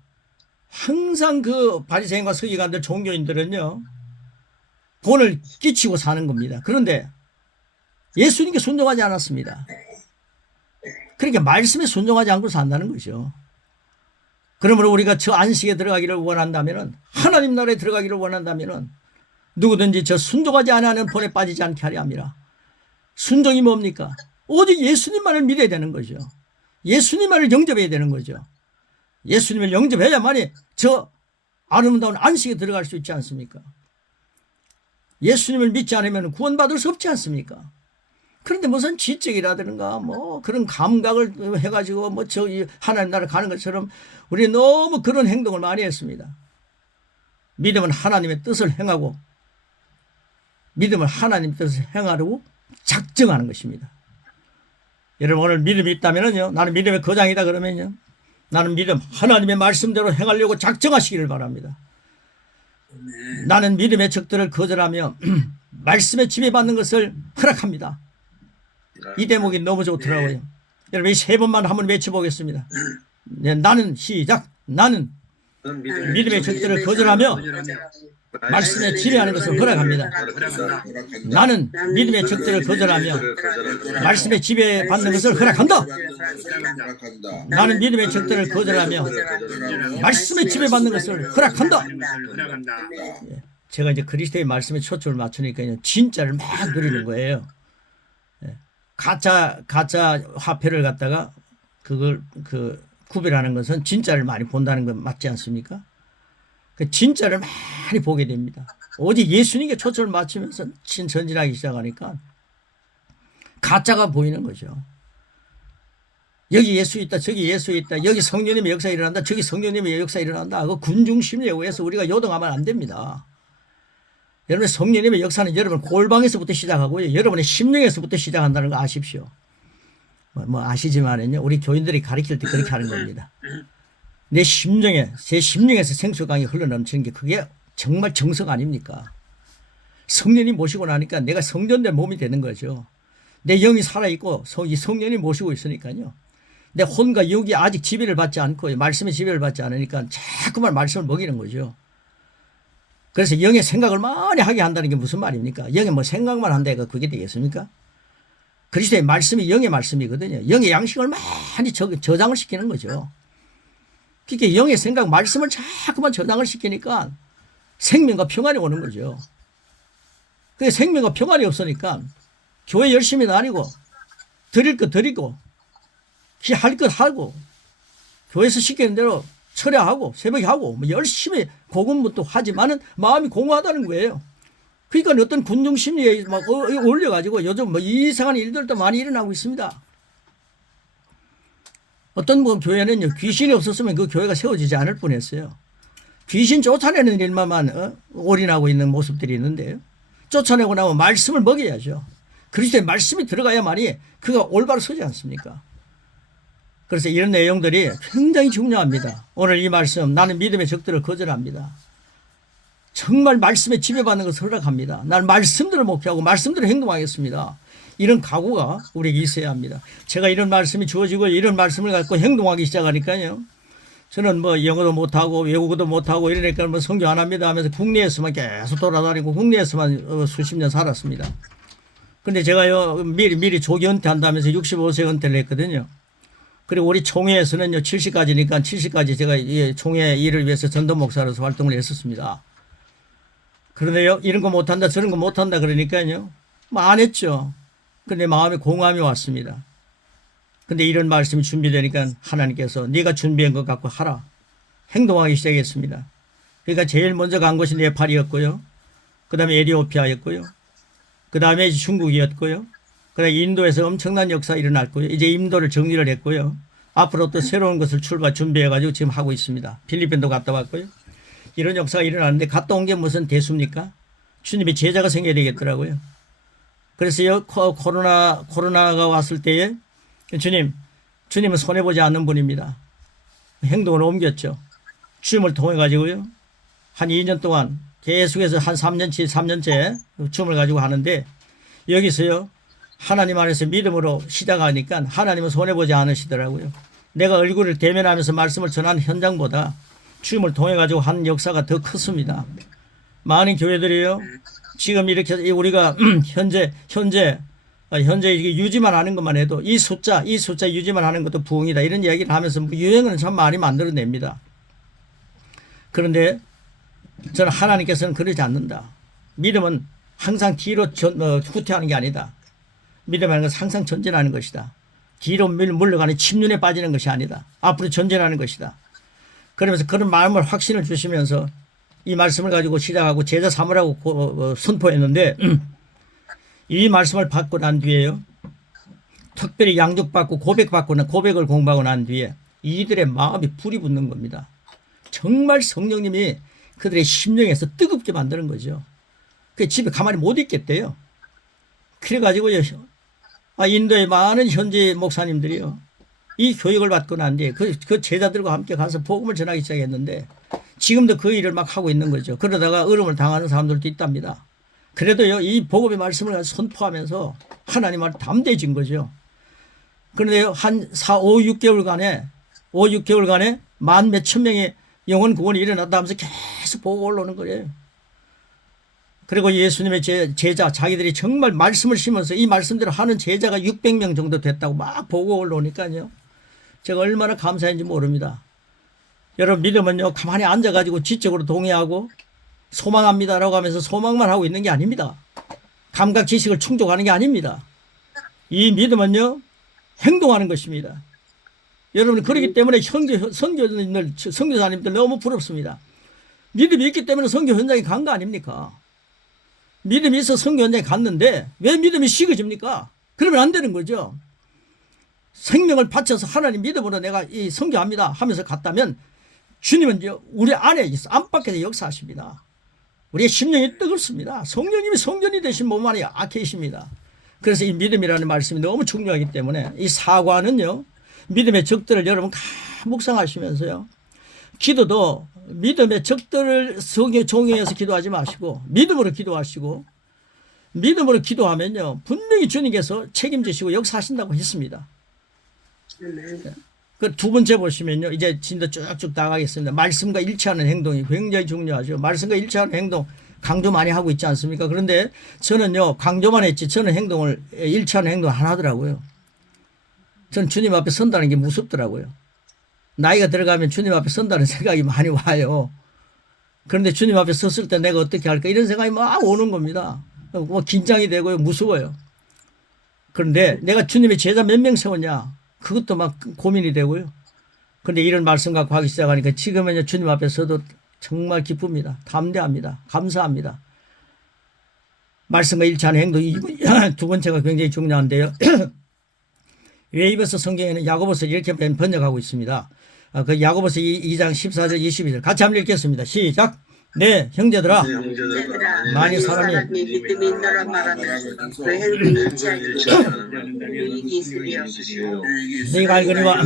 항상 그 바리새인과 서기관들 종교인들은요 본을 끼치고 사는 겁니다. 그런데 예수님께 순종하지 않았습니다. 그러니까 말씀에 순종하지 않고 산다는 거죠. 그러므로 우리가 저 안식에 들어가기를 원한다면 하나님 나라에 들어가기를 원한다면 누구든지 저 순종하지 않는 본에 빠지지 않게 하려 함이라. 순종이 뭡니까? 오직 예수님만을 믿어야 되는 거죠. 예수님만을 영접해야 되는 거죠. 예수님을 영접해야만이 저 아름다운 안식에 들어갈 수 있지 않습니까? 예수님을 믿지 않으면 구원받을 수 없지 않습니까? 그런데 무슨 지적이라든가 뭐 그런 감각을 해가지고 뭐 저기 하나님 나라 가는 것처럼 우리 너무 그런 행동을 많이 했습니다. 믿음은 하나님의 뜻을 행하고 믿음을 하나님의 뜻을 행하려고 작정하는 것입니다. 여러분 오늘 믿음이 있다면요 나는 믿음의 거장이다 그러면요 나는 믿음 하나님의 말씀대로 행하려고 작정하시기를 바랍니다. 나는 믿음의 적들을 거절하며 말씀에 지배받는 것을 허락합니다. 이 대목이 너무 좋더라고요. 여러분 이 세 번만 한번 외쳐보겠습니다. 네, 나는 시작. 나는 믿음의 적들을 거절하며 말씀에 지배하는 것을 허락합니다. 나는 믿음의 적들을 거절하며 말씀에 지배받는 것을 허락한다. 나는 믿음의 적들을 거절하며 말씀에 지배받는 것을 허락한다. 제가 이제 그리스도의 말씀에 초점을 맞추니까 진짜를 막 누리는 거예요. 가짜 화폐를 갖다가 그걸 구별하는 것은 진짜를 많이 본다는 건 맞지 않습니까? 그 진짜를 많이 보게 됩니다. 오직 예수님께 초점을 맞추면서 전진하기 시작하니까 가짜가 보이는 거죠. 여기 예수 있다, 저기 예수 있다, 여기 성령님의 역사 일어난다, 저기 성령님의 역사 일어난다. 그 군중심리에 의해서 우리가 요동하면 안 됩니다. 여러분의 성령님의 역사는 여러분 골방에서부터 시작하고요. 여러분의 심령에서부터 시작한다는 거 아십시오. 뭐 아시지만은요. 우리 교인들이 가르칠 때 그렇게 하는 겁니다. 내 심령에, 제 심령에서 생수강이 흘러넘치는 게 그게 정말 정석 아닙니까? 성령이 모시고 나니까 내가 성전된 몸이 되는 거죠. 내 영이 살아있고 이 성령이 모시고 있으니까요. 내 혼과 육이 아직 지배를 받지 않고 말씀의 지배를 받지 않으니까 자꾸만 말씀을 먹이는 거죠. 그래서 영의 생각을 많이 하게 한다는 게 무슨 말입니까? 영의 뭐 생각만 한다가 그게 되겠습니까? 그리스도의 말씀이 영의 말씀이거든요. 영의 양식을 많이 저장을 시키는 거죠. 그러니까 영의 생각, 말씀을 자꾸만 저장을 시키니까 생명과 평안이 오는 거죠. 그 생명과 평안이 없으니까 교회 열심히 다니고 드릴 것 드리고 할 것 하고 교회에서 시키는 대로 철야하고 새벽에 하고 뭐 열심히 복음부터 하지만은 마음이 공허하다는 거예요. 그러니까 어떤 군중 심리에 막 올려가지고 요즘 뭐 이상한 일들도 많이 일어나고 있습니다. 어떤 뭐 교회는요, 귀신이 없었으면 그 교회가 세워지지 않을 뻔했어요. 귀신 쫓아내는 일만 올인하고 있는 모습들이 있는데요. 쫓아내고 나면 말씀을 먹여야죠. 그리스도의 말씀이 들어가야만이 그가 올바로 서지 않습니까? 그래서 이런 내용들이 굉장히 중요합니다. 오늘 이 말씀, 나는 믿음의 적들을 거절합니다. 정말 말씀에 지배받는 것을 허락합니다. 나는 말씀대로 목표하고 말씀대로 행동하겠습니다. 이런 각오가 우리에게 있어야 합니다. 제가 이런 말씀이 주어지고 이런 말씀을 갖고 행동하기 시작하니까요. 저는 뭐 영어도 못하고 외국어도 못하고 이러니까 뭐 선교 안 합니다 하면서 국내에서만 계속 돌아다니고 국내에서만 수십 년 살았습니다. 근데 제가요, 미리 조기 은퇴한다면서 65세 은퇴를 했거든요. 그리고 우리 총회에서는요, 70까지니까 70까지 제가 총회 일을 위해서 전도 목사로서 활동을 했었습니다. 그런데요, 이런 거 못한다, 저런 거 못한다 그러니까요, 뭐 안 했죠. 근데 마음에 공허함이 왔습니다. 근데 이런 말씀이 준비되니까 하나님께서 네가 준비한 것 갖고 하라. 행동하기 시작했습니다. 그러니까 제일 먼저 간 곳이 네팔이었고요. 그 다음에 에티오피아였고요. 그 다음에 중국이었고요. 그 다음에 인도에서 엄청난 역사 일어났고요. 이제 인도를 정리를 했고요. 앞으로 또 새로운 것을 준비해가지고 지금 하고 있습니다. 필리핀도 갔다 왔고요. 이런 역사가 일어나는데 갔다 온 게 무슨 대수입니까? 주님의 제자가 생겨야 되겠더라고요. 그래서 코로나가 왔을 때에 주님은 손해보지 않는 분입니다. 행동을 옮겼죠. 춤을 통해 가지고요. 한 2년 동안 계속해서 한 3년째 춤을 가지고 하는데 여기서요. 하나님 안에서 믿음으로 시작하니까 하나님은 손해보지 않으시더라고요. 내가 얼굴을 대면하면서 말씀을 전하는 현장보다 춤을 통해 가지고 하는 역사가 더 컸습니다. 많은 교회들이요. 지금 이렇게 우리가 현재 이게 유지만 하는 것만 해도 이 숫자 유지만 하는 것도 부흥이다. 이런 이야기를 하면서 유행은 참 많이 만들어냅니다. 그런데 저는 하나님께서는 그러지 않는다. 믿음은 항상 뒤로 후퇴하는 게 아니다. 믿음이라는 것은 항상 전진하는 것이다. 뒤로 물러가는 침륜에 빠지는 것이 아니다. 앞으로 전진하는 것이다. 그러면서 그런 마음을 확신을 주시면서 이 말씀을 가지고 시작하고 제자 삼으라고 선포했는데 이 말씀을 받고 난 뒤에요. 특별히 양육받고 고백을 공부하고 난 뒤에 이들의 마음이 불이 붙는 겁니다. 정말 성령님이 그들의 심령에서 뜨겁게 만드는 거죠. 그 집에 가만히 못 있겠대요. 그래가지고요. 인도의 많은 현지 목사님들이요. 이 교육을 받고 난 뒤에 그 제자들과 함께 가서 복음을 전하기 시작했는데 지금도 그 일을 막 하고 있는 거죠. 그러다가 어려움을 당하는 사람들도 있답니다. 그래도요, 이 복음의 말씀을 선포하면서 하나님 말 담대해진 거죠. 그런데요, 한 5, 6개월간에 만 몇천 명의 영혼 구원이 일어났다 하면서 계속 보고 올라오는 거예요. 그리고 예수님의 제자, 자기들이 정말 말씀을 심어서 이 말씀대로 하는 제자가 600명 정도 됐다고 막 보고 올라오니까요. 제가 얼마나 감사한지 모릅니다. 여러분, 믿음은요, 가만히 앉아가지고 지적으로 동의하고 소망합니다라고 하면서 소망만 하고 있는 게 아닙니다. 감각 지식을 충족하는 게 아닙니다. 이 믿음은요, 행동하는 것입니다. 여러분, 그렇기 때문에 선교사님들 너무 부럽습니다. 믿음이 있기 때문에 선교 현장에 간 거 아닙니까? 믿음이 있어 선교 현장에 갔는데 왜 믿음이 식어집니까? 그러면 안 되는 거죠. 생명을 바쳐서 하나님 믿음으로 내가 이 선교합니다 하면서 갔다면 주님은 우리 안에 있어 안팎에서 역사하십니다. 우리의 심령이 뜨겁습니다. 성령님이 성전이 되신 몸 안에 계십니다. 그래서 이 믿음이라는 말씀이 너무 중요하기 때문에 이 사과는요, 믿음의 적들을 여러분 묵상하시면서요, 기도도 믿음의 적들을 종교에서 기도하지 마시고 믿음으로 기도하시고, 믿음으로 기도하면요 분명히 주님께서 책임지시고 역사하신다고 했습니다. 그 두 번째 보시면요. 이제 진도 쭉쭉 나가겠습니다. 말씀과 일치하는 행동이 굉장히 중요하죠. 말씀과 일치하는 행동 강조 많이 하고 있지 않습니까? 그런데 저는요, 강조만 했지 저는 행동을, 일치하는 행동 안 하더라고요. 저는 주님 앞에 선다는 게 무섭더라고요. 나이가 들어가면 주님 앞에 선다는 생각이 많이 와요. 그런데 주님 앞에 섰을 때 내가 어떻게 할까 이런 생각이 막 오는 겁니다. 뭐 긴장이 되고요. 무서워요. 그런데 내가 주님의 제자 몇 명 세웠냐 그것도 막 고민이 되고요. 그런데 이런 말씀 갖고 하기 시작하니까 지금은 주님 앞에 서도 정말 기쁩니다. 담대합니다. 감사합니다. 말씀과 일치하는 행동이 두 번째가 굉장히 중요한데요. 웨이버스 성경에는 야고보서 이렇게 번역하고 있습니다. 그 야고보서 2장 14절 22절 같이 한번 읽겠습니다. 시작. 네 형제들아 만일 사람이 믿음이 있노라 말하면 그 행동이 일치하기 있으리요. 너희가 알거니와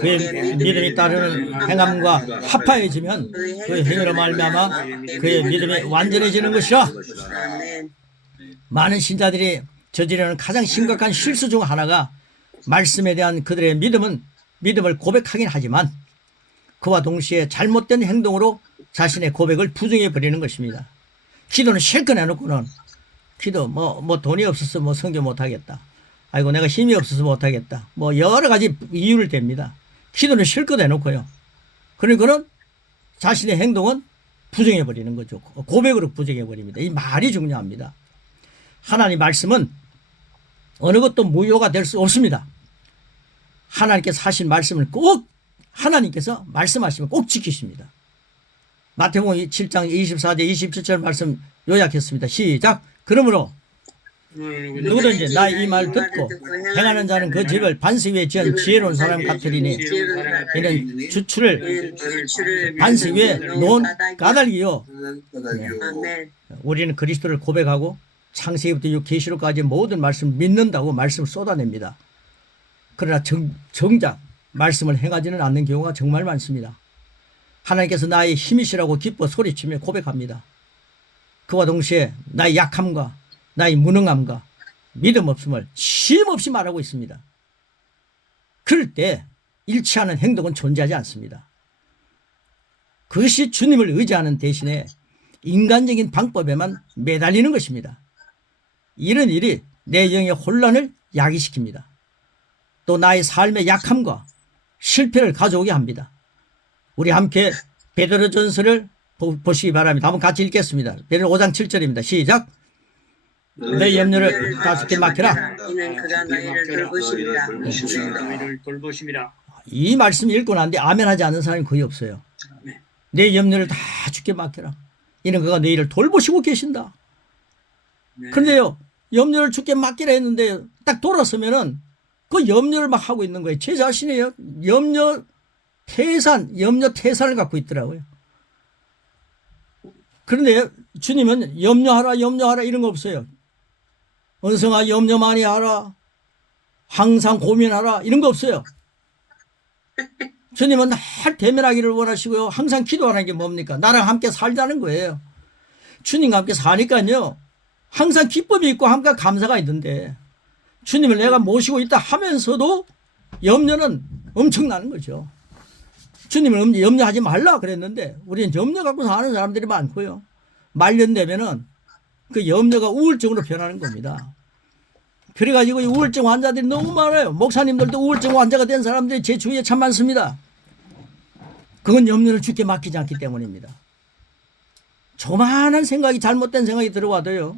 그의 믿음이 따르는 행함과 합하여지면 그의 행위로 말미암아 그의 믿음이 완전해지는 것이라. 아멘. 많은 신자들이 저지르는 가장 심각한 실수 중 하나가 말씀에 대한 그들의 믿음을 고백하긴 하지만 그와 동시에 잘못된 행동으로 자신의 고백을 부정해 버리는 것입니다. 기도는 실컷 해놓고는 기도 뭐 돈이 없어서 뭐 성교 못하겠다. 아이고 내가 힘이 없어서 못하겠다. 뭐 여러 가지 이유를 댑니다. 기도는 실컷 해놓고요. 그러니까는 자신의 행동은 부정해 버리는 거죠. 고백으로 부정해 버립니다. 이 말이 중요합니다. 하나님 말씀은 어느 것도 무효가 될 수 없습니다. 하나님께서 하신 말씀을 꼭 하나님께서 말씀하시면 꼭 지키십니다. 마태복음 7장 24절 27절 말씀 요약했습니다. 시작. 그러므로 누구든지 나 이 말 듣고 행하는 자는 그 집을 반석 위에 지은 지혜로운 사람 같으리니 이는 주추를 반석 위에 놓은 까닭이요. 아멘. 우리는 그리스도를 고백하고 창세기부터 계시록까지 모든 말씀을 믿는다고 말씀을 쏟아냅니다. 그러나 정작 말씀을 행하지는 않는 경우가 정말 많습니다. 하나님께서 나의 힘이시라고 기뻐 소리치며 고백합니다. 그와 동시에 나의 약함과 나의 무능함과 믿음 없음을 쉼없이 말하고 있습니다. 그럴 때 일치하는 행동은 존재하지 않습니다. 그것이 주님을 의지하는 대신에 인간적인 방법에만 매달리는 것입니다. 이런 일이 내 영의 혼란을 야기시킵니다. 또 나의 삶의 약함과 실패를 가져오게 합니다. 우리 함께 베드로전서를 보시기 바랍니다. 한번 같이 읽겠습니다. 베드로 5장 7절입니다. 시작. 내 염려를 다스게 맡겨라. 이는 그가 너희를 돌보십니다. 이 말씀 읽고 난데 아멘하지 않는 사람이 거의 없어요. 내 염려를 다 주께 맡겨라. 이는 그가 너희를 돌보시고 계신다. 그런데요, 염려를 주께 맡기라 했는데 딱 돌아서면은 그 염려를 막 하고 있는 거예요. 제 자신이에요. 염려 태산을 갖고 있더라고요. 그런데 주님은 염려하라 이런 거 없어요. 원성아 염려 많이 하라. 항상 고민하라 이런 거 없어요. 주님은 날 대면하기를 원하시고요. 항상 기도하는 게 뭡니까? 나랑 함께 살자는 거예요. 주님과 함께 사니까요. 항상 기쁨이 있고 함께 감사가 있는데 주님을 내가 모시고 있다 하면서도 염려는 엄청나는 거죠. 주님을 염려하지 말라 그랬는데 우리는 염려 갖고 사는 사람들이 많고요. 말년되면은 그 염려가 우울증으로 변하는 겁니다. 그래가지고 우울증 환자들이 너무 많아요. 목사님들도 우울증 환자가 된 사람들이 제 주위에 참 많습니다. 그건 염려를 주께 맡기지 않기 때문입니다. 조만한 생각이 잘못된 생각이 들어와도요.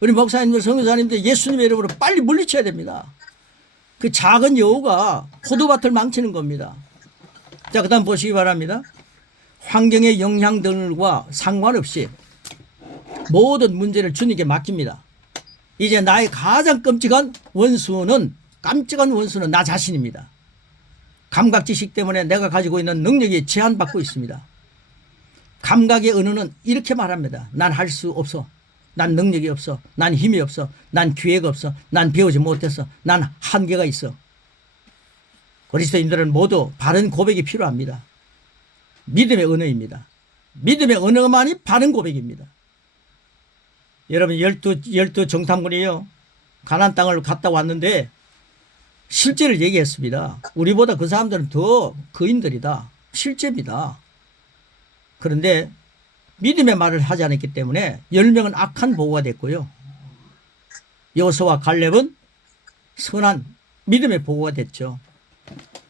우리 목사님들 선교사님들 예수님의 이름으로 빨리 물리쳐야 됩니다. 그 작은 여우가 포도밭을 망치는 겁니다. 자, 그 다음 보시기 바랍니다. 환경의 영향들과 상관없이 모든 문제를 주님께 맡깁니다. 이제 나의 가장 깜찍한 원수는 나 자신입니다. 감각지식 때문에 내가 가지고 있는 능력이 제한받고 있습니다. 감각의 언어는 이렇게 말합니다. 난 할 수 없어. 난 능력이 없어. 난 힘이 없어. 난 기회가 없어. 난 배우지 못했어. 난 한계가 있어. 그리스도인들은 모두 바른 고백이 필요합니다. 믿음의 언어입니다. 믿음의 언어만이 바른 고백입니다. 여러분 열두 정탐꾼이요. 가나안 땅을 갔다 왔는데 실제를 얘기했습니다. 우리보다 그 사람들은 더 거인들이다. 실제입니다. 그런데 믿음의 말을 하지 않았기 때문에 10명은 악한 보고가 됐고요. 여호수아와 갈렙은 선한 믿음의 보고가 됐죠.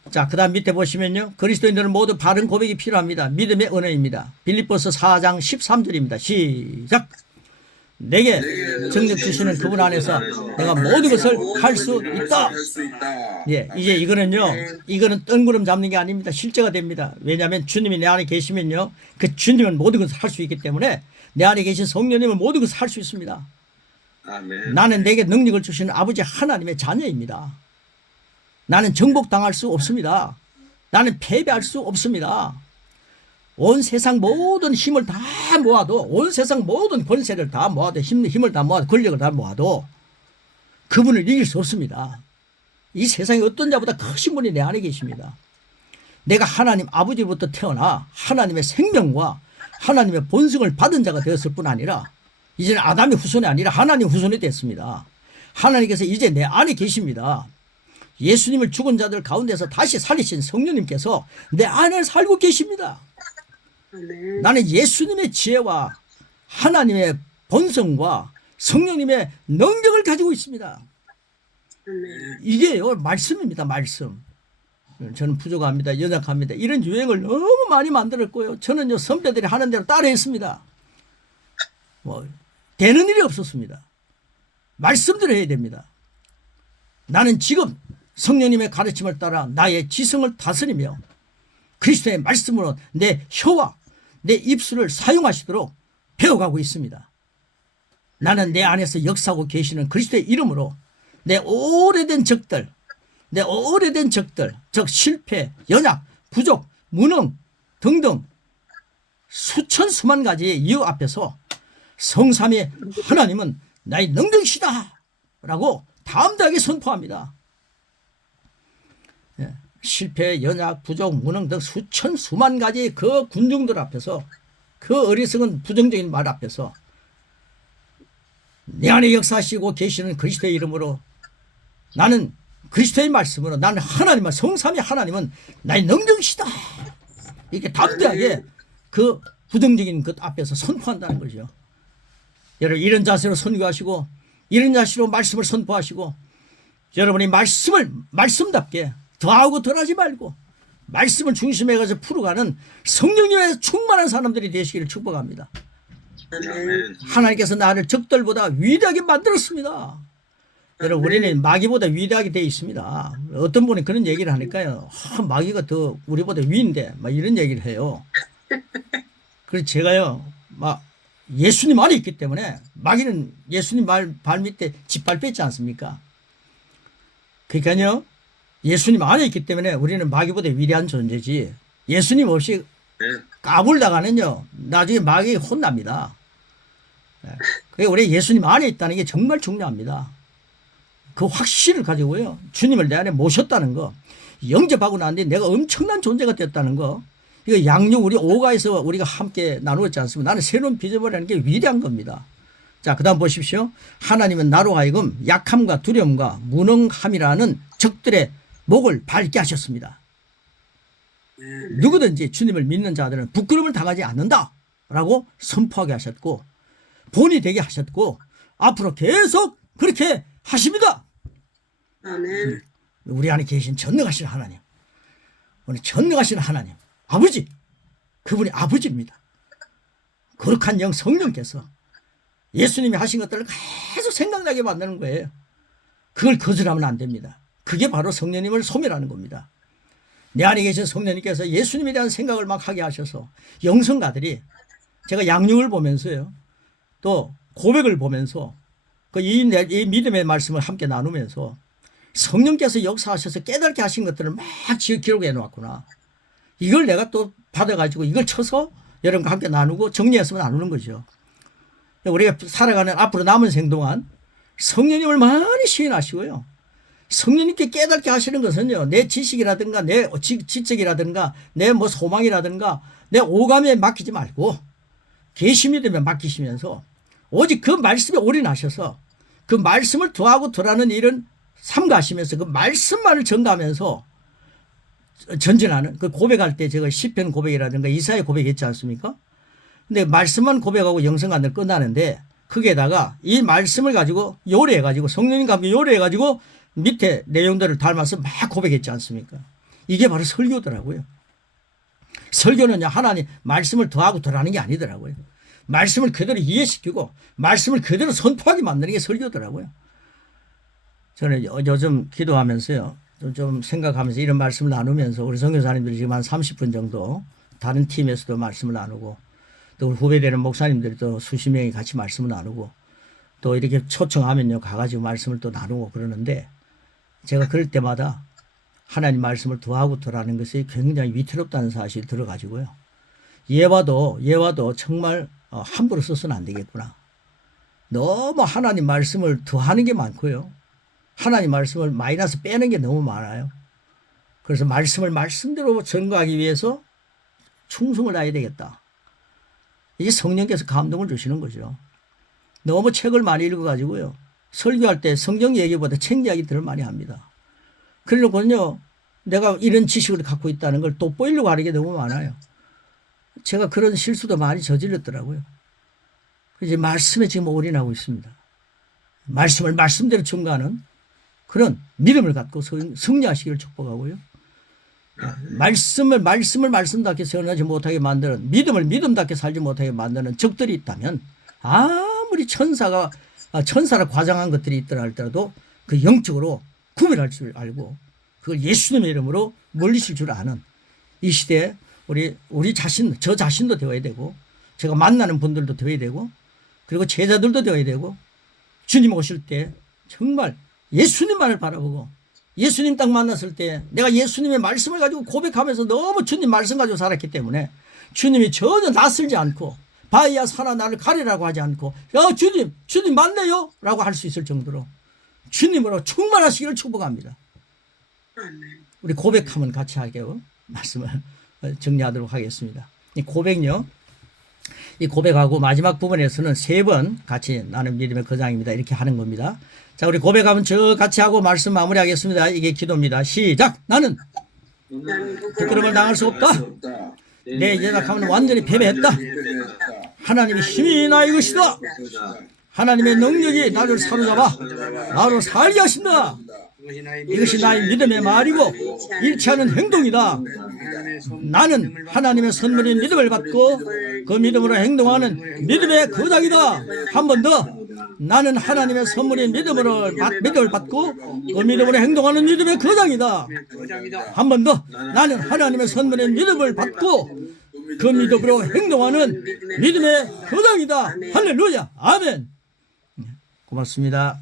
자, 그 다음 밑에 보시면요. 그리스도인들은 모두 바른 고백이 필요합니다. 믿음의 언어입니다. 빌립보서 4장 13절입니다. 시작. 내게 정력 주시는 그분 안에서 내가 모든 것을 할 수 있다. 예, 이제 이거는 뜬구름 잡는 게 아닙니다. 실제가 됩니다. 왜냐하면 주님이 내 안에 계시면요. 그 주님은 모든 것을 할 수 있기 때문에 내 안에 계신 성령님은 모든 것을 할 수 있습니다. 아멘. 나는 내게 능력을 주시는 아버지 하나님의 자녀입니다. 나는 정복당할 수 없습니다. 나는 패배할 수 없습니다. 온 세상 모든 힘을 다 모아도, 온 세상 모든 권세를 다 모아도, 힘을 다 모아도, 권력을 다 모아도 그분을 이길 수 없습니다. 이 세상에 어떤 자보다 크신 분이 내 안에 계십니다. 내가 하나님 아버지로부터 태어나 하나님의 생명과 하나님의 본성을 받은 자가 되었을 뿐 아니라 이제는 아담의 후손이 아니라 하나님 후손이 됐습니다. 하나님께서 이제 내 안에 계십니다. 예수님을 죽은 자들 가운데서 다시 살리신 성령님께서 내 안에 살고 계십니다. 나는 예수님의 지혜와 하나님의 본성과 성령님의 능력을 가지고 있습니다. 이게요, 말씀입니다. 말씀. 저는 부족합니다. 연약합니다. 이런 유행을 너무 많이 만들었고요. 저는요, 선배들이 하는 대로 따라했습니다. 되는 일이 없었습니다. 말씀대로 해야 됩니다. 나는 지금 성령님의 가르침을 따라 나의 지성을 다스리며 그리스도의 말씀으로 내 혀와 내 입술을 사용하시도록 배워가고 있습니다. 나는 내 안에서 역사하고 계시는 그리스도의 이름으로 내 오래된 적들, 즉 실패, 연약, 부족, 무능 등등 수천 수만 가지의 이유 앞에서 성삼위 하나님은 나의 능력이시다 라고 담대하게 선포합니다. 실패, 연약, 부족, 무능 등 수천 수만 가지의 그 군중들 앞에서, 그 어리석은 부정적인 말 앞에서 내 안에 역사하시고 계시는 그리스도의 이름으로, 나는 그리스도의 말씀으로, 나는 하나님은, 성삼위 하나님은 나의 능력이시다 이렇게 담대하게 그 부정적인 것 앞에서 선포한다는 거죠. 여러분, 이런 자세로 선교하시고 이런 자세로 말씀을 선포하시고, 여러분이 말씀답게 더하고 덜하지 말고 말씀을 중심에 가서 풀어가는 성령님의 충만한 사람들이 되시기를 축복합니다. 하나님께서 나를 적들보다 위대하게 만들었습니다. 여러분, 우리는 마귀보다 위대하게 되어 있습니다. 어떤 분이 그런 얘기를 하니까요, 마귀가 더 우리보다 위인데 막 이런 얘기를 해요. 그래서 제가요, 예수님 안에 있기 때문에, 마귀는 예수님 발 밑에 짓밟 뺐지 않습니까? 그러니까요, 예수님 안에 있기 때문에 우리는 마귀보다 위대한 존재지, 예수님 없이 까불다가는요, 나중에 마귀 혼납니다. 그러니까 우리 예수님 안에 있다는 게 정말 중요합니다. 그 확신을 가지고요, 주님을 내 안에 모셨다는 거, 영접하고 난 뒤에 내가 엄청난 존재가 됐다는 거, 이거 양육 우리 오가에서 우리가 함께 나누었지 않습니까? 나는 새로운 비전이라는 게 위대한 겁니다. 자, 그 다음 보십시오. 하나님은 나로 하여금 약함과 두려움과 무능함이라는 적들의 목을 밝게 하셨습니다. 누구든지 주님을 믿는 자들은 부끄러움을 당하지 않는다라고 선포하게 하셨고, 본이 되게 하셨고, 앞으로 계속 그렇게 하십니다. 아멘. 우리 안에 계신 전능하신 하나님, 우리 전능하신 하나님, 아버지, 그분이 아버지입니다. 거룩한 영 성령께서 예수님이 하신 것들을 계속 생각나게 만드는 거예요. 그걸 거절하면 안 됩니다. 그게 바로 성령님을 소멸하는 겁니다. 내 안에 계신 성령님께서 예수님에 대한 생각을 막 하게 하셔서, 영성가들이 제가 양육을 보면서요, 또 고백을 보면서 이 믿음의 말씀을 함께 나누면서 성령께서 역사하셔서 깨닫게 하신 것들을 막 기록해 놓았구나. 이걸 내가 또 받아가지고 이걸 쳐서 여러분과 함께 나누고 정리했으면 나누는 거죠. 우리가 살아가는 앞으로 남은 생 동안 성령님을 많이 시인하시고요, 성령님께 깨닫게 하시는 것은요, 내 지식이라든가 내 지적이라든가 내 소망이라든가 내 오감에 맡기지 말고 계시 믿음에 맡기시면서 오직 그 말씀에 올인하셔서 그 말씀을 더하고 덜하는 일은 삼가하시면서 그 말씀만을 전가하면서 전진하는 그 고백할 때 제가 시편 고백이라든가 이사야 고백했지 않습니까? 근데 말씀만 고백하고 영성관을 끝나는데 거기에다가 이 말씀을 가지고 요리해가지고 성령님과 함께 요리해가지고 밑에 내용들을 닮아서 막 고백했지 않습니까? 이게 바로 설교더라고요. 설교는요, 하나님 말씀을 더하고 덜하는 게 아니더라고요. 말씀을 그대로 이해시키고 말씀을 그대로 선포하게 만드는 게 설교더라고요. 저는 요즘 기도하면서요, 좀 생각하면서 이런 말씀을 나누면서 우리 선교사님들이 지금 한 30분 정도 다른 팀에서도 말씀을 나누고 또 후배되는 목사님들이 또 수십 명이 같이 말씀을 나누고 또 이렇게 초청하면요 가가지고 말씀을 또 나누고 그러는데 제가 그럴 때마다 하나님 말씀을 더하고 덜하는 것이 굉장히 위태롭다는 사실이 들어가지고요. 예화도 정말 함부로 써서는 안 되겠구나. 너무 하나님 말씀을 더하는 게 많고요. 하나님 말씀을 마이너스 빼는 게 너무 많아요. 그래서 말씀을 말씀대로 전가하기 위해서 충성을 다해야 되겠다. 이게 성령께서 감동을 주시는 거죠. 너무 책을 많이 읽어가지고요. 설교할 때 성경 얘기보다 책 이야기들을 많이 합니다. 그러고는요, 내가 이런 지식을 갖고 있다는 걸 돋보이려고 하는 게 너무 많아요. 제가 그런 실수도 많이 저질렀더라고요. 이제 말씀에 지금 올인하고 있습니다. 말씀을 말씀대로 전가하는 그런 믿음을 갖고 승리하시기를 축복하고요. 말씀을 말씀답게 세워나지 못하게 만드는, 믿음을 믿음답게 살지 못하게 만드는 적들이 있다면 아무리 천사를 과장한 것들이 있더라 할지라도 그 영적으로 구별할 줄 알고 그걸 예수님의 이름으로 물리칠 줄 아는 이 시대에 우리 자신, 저 자신도 되어야 되고 제가 만나는 분들도 되어야 되고 그리고 제자들도 되어야 되고 주님 오실 때 정말 예수님만을 바라보고 예수님 딱 만났을 때 내가 예수님의 말씀을 가지고 고백하면서 너무 주님 말씀 가지고 살았기 때문에 주님이 전혀 낯설지 않고 바위야 산아 나를 가리라고 하지 않고 야 주님 맞네요 라고 할 수 있을 정도로 주님으로 충만하시기를 축복합니다. 우리 고백하면 같이 하게요. 말씀을 정리하도록 하겠습니다. 이 고백요. 이 고백하고 마지막 부분에서는 3번 같이 나는 믿음의 거장입니다. 이렇게 하는 겁니다. 자, 우리 고백하면 저 같이 하고 말씀 마무리하겠습니다. 이게 기도입니다. 시작! 나는 부끄러움을 당할 수 없다. 내 연약함은 완전히 패배했다. 하나님의 힘이 나의 것이다. 하나님의 능력이 나를 사로잡아 나로 살게 하신다. 이것이 나의 믿음의 말이고 일치하는 행동이다. 나는 하나님의 선물인 믿음을 받고 그 믿음으로 행동하는 믿음의 거장이다. 한 번 더. 나는 하나님의 선물인 믿음을 받고 그 믿음으로 행동하는 믿음의 거장이다. 한 번 더. 나는 하나님의 선물인 믿음을 받고 그 믿음으로 행동하는 믿음의 거장이다. 할렐루야. 아멘. 고맙습니다.